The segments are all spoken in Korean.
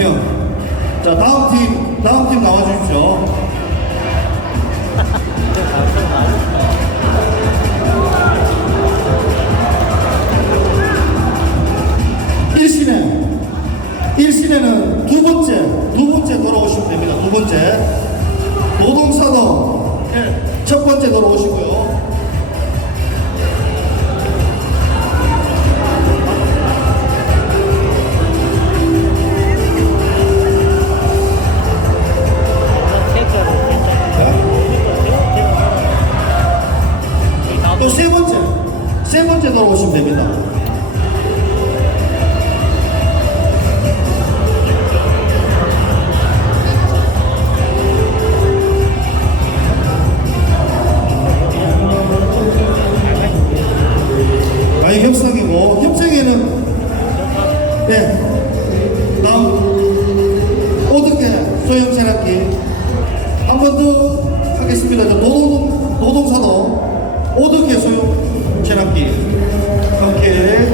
북면. 자, 다음 팀, 다음 팀 나와 주십시오. 됩니다. 아니 협상이고 협상에는 네 다음 어떻게 소형 체납기 한 번 더 하겠습니다. 저 노동 노동사도 어떻게 소형 체납기 오케이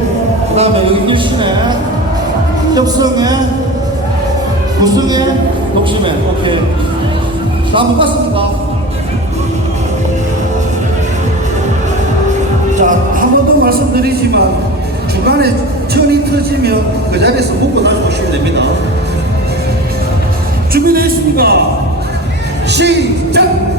그다음에 여기 일신에 협성에 구성에 독심에 오케이 다음 봤습니까? 자, 한 번 더 말씀드리지만 중간에 천이 터지면 그 자리에서 묶고 다시 오시면 됩니다. 준비되었습니까? 시작!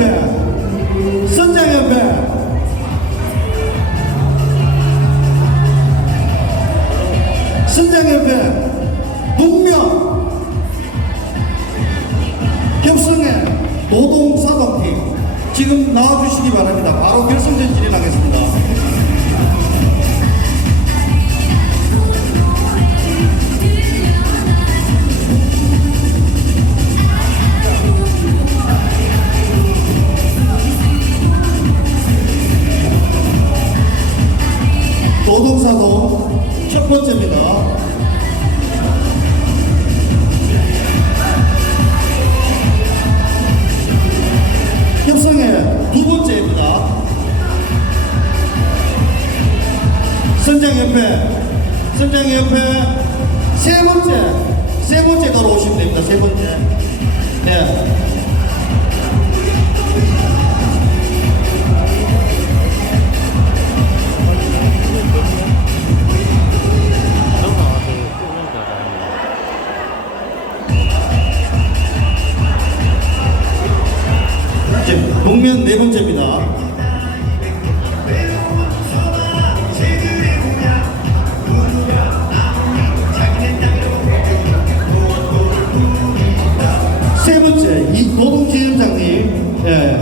선장협회, 선장협회. 선장협회, 북면, 협성회, 노동사동팀. 지금 나와주시기 바랍니다. 바로 결승전 진행하겠습니다. 번째입니다. 협성회 두 번째입니다. 선장협회, 선장협회 세 번째, 세 번째 돌아오시면 됩니다. 세 번째. 네. 복면 네 번째입니다. 세 번째 이 노동지원장님 예.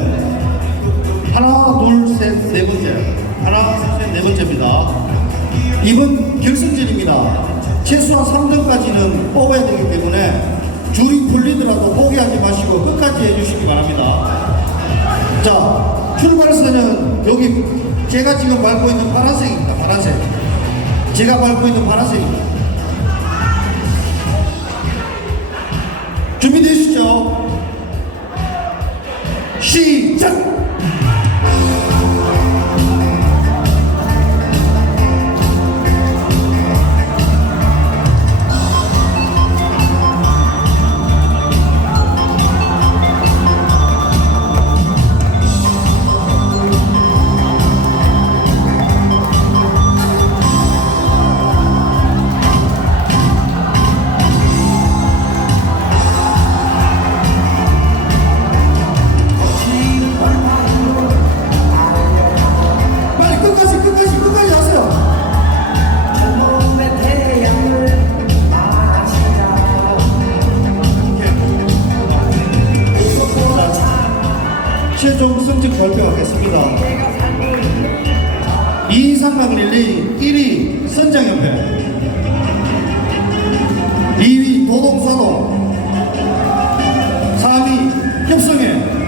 하나 둘 셋 네 번째 하나 둘 셋 네 번째입니다. 이번 결승전입니다. 최소한 3등까지는 뽑아야 되기 때문에 줄이 풀리더라도 포기하지 마시고 끝까지 해주시기 바랍니다. 자, 자, 출발선은 여기 제가 지금 밟고 있는 파란색입니다. 파란색. 제가 밟고 있는 파란색입니다. 선장협회. 2위 도동사도 3위 협성회.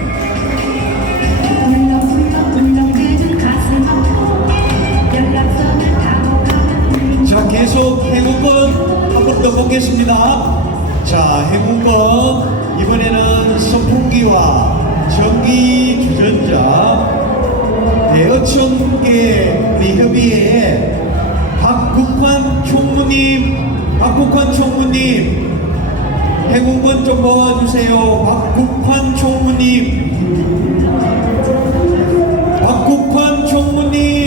자, 계속 행운권 한 번 더 보겠습니다. 자, 행운권. 이번에는 선풍기와 전기 주전자 대어촌계 우리 협의회 박 국환 총무님, 박국환 총무님 행운권 좀 모아주세요. 박국환 총무님. 박국환 총무님.